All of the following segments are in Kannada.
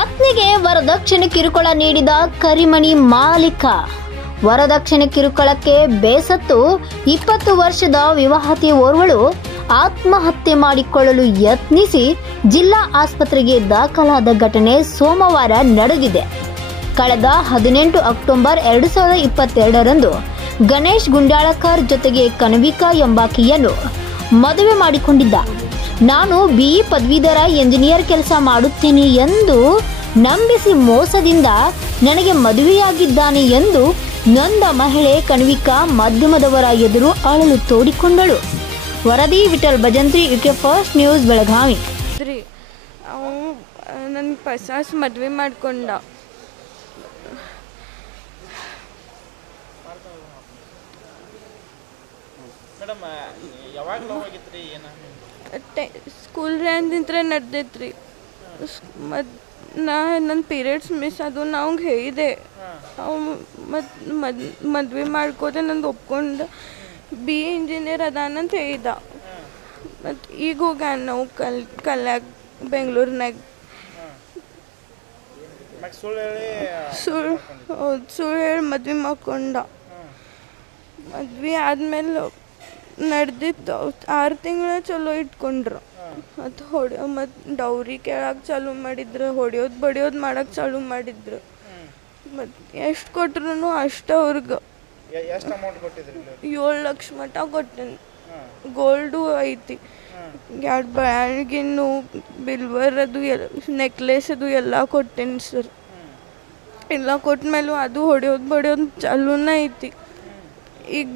ಪತ್ನಿಗೆ ವರದಕ್ಷಿಣೆ ಕಿರುಕುಳ ನೀಡಿದ ಕರಿಮಣಿ ಮಾಲೀಕ. ವರದಕ್ಷಿಣೆ ಕಿರುಕುಳಕ್ಕೆ ಬೇಸತ್ತು 20 ವರ್ಷದ ವಿವಾಹಿತೆ ಓರ್ವಳು ಆತ್ಮಹತ್ಯೆ ಮಾಡಿಕೊಳ್ಳಲು ಯತ್ನಿಸಿ ಜಿಲ್ಲಾ ಆಸ್ಪತ್ರೆಗೆ ದಾಖಲಾದ ಘಟನೆ ಸೋಮವಾರ ನಡೆದಿದೆ. ಕಳೆದ 18 ಅಕ್ಟೋಬರ್ 2022ರಂದು ಗಣೇಶ್ ಗುಂಡಾಳಕರ್ ಜೊತೆಗೆ ಕನವಿಕಾ ಎಂಬಾಕೆಯನ್ನು ಮದುವೆ ಮಾಡಿಕೊಂಡಿದ್ದ. ನಾನು BE ಪದವೀಧರ ಎಂಜಿನಿಯರ್ ಕೆಲಸ ಮಾಡುತ್ತೇನೆ ಎಂದು ನಂಬಿಸಿ ಮೋಸದಿಂದ ನನಗೆ ಮದುವೆಯಾಗಿದ್ದಾನೆ ಎಂದು ನೊಂದ ಮಹಿಳೆ ಕನವಿಕಾ ಮಾಧ್ಯಮದವರ ಎದುರು ಅಳಲು ತೋಡಿಕೊಂಡಳು. ವರದಿ Vithal Bhajantri, UK first news, Belagavi. ನನ್ನ ಪಸಾಸ್ ಮದುವೆ ಮಾಡ್ಕೊಂಡ. ಸ್ಕೂಲ್ ರ್ಯಾಂದಿಂತ್ರ ನಡೆದೈತ್ರಿ. ನನ್ನ ಪೀರಿಯಡ್ಸ್ ಮಿಸ್ ಅದು ನಾವು ಹೇಳಿದೆ. ಮದುವೆ ಮಾಡ್ಕೋದೆ ನಂದು ಒಪ್ಕೊಂಡು BE ಇಂಜಿನಿಯರ್ ಅದಾನಂತ ಹೇಳಿದ. ಮತ್ತು ಈಗ ಹೋಗ್ಯಾನ ನಾವು ಕಲ್ಯಾಗ ಬೆಂಗಳೂರಿನಾಗ. ಸುಳ್ಳು ಹೇಳಿ ಮದ್ವೆ ಮಾಡ್ಕೊಂಡ. ಮದ್ವೆ ಆದ್ಮೇಲೆ ನಡೆದಿತ್ತು 6 ತಿಂಗಳ ಚಲೋ ಇಟ್ಕೊಂಡ್ರು. ಮತ್ತು ಡೌರಿ ಕೇಳಕ್ಕೆ ಚಾಲು ಮಾಡಿದ್ರು, ಹೊಡಿಯೋದು ಬಡಿಯೋದು ಮಾಡಕ್ಕೆ ಚಾಲು ಮಾಡಿದ್ರು. ಮತ್ತು ಎಷ್ಟು ಕೊಟ್ರು ಅಷ್ಟು ಅವ್ರಿಗೆ 7 ಲಕ್ಷ ಮಟ್ಟ ಕೊಟ್ಟೇನೆ. ಗೋಲ್ಡು ಐತಿ, 2 ಬ್ಯಾಗಿನ್ನು, ಬಿಲ್ವರ್ ಅದು ನೆಕ್ಲೆಸ್ ಅದು ಎಲ್ಲ ಕೊಟ್ಟೇನಿ ಸರ್. ಎಲ್ಲ ಕೊಟ್ಮೇಲೂ ಅದು ಹೊಡಿಯೋದು ಬಡಿಯೋದು ಚಾಲೂನ ಐತಿ. ಈಗ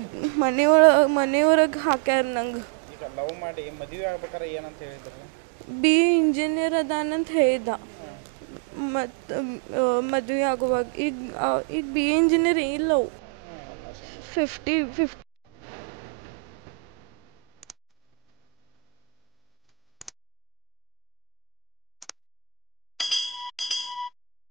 ಮನೆಯೊಳಗೆ ಹಾಕ್ಯಾರ ನಂಗೆ. BE ಇಂಜಿನಿಯರ್ ಅದಾನಂತ ಹೇಳಿದ. ಮತ್ತು ಮದುವೆ ಆಗುವಾಗ ಈಗ BE ಇಂಜಿನಿಯರ್ ಇಲ್ಲವು 50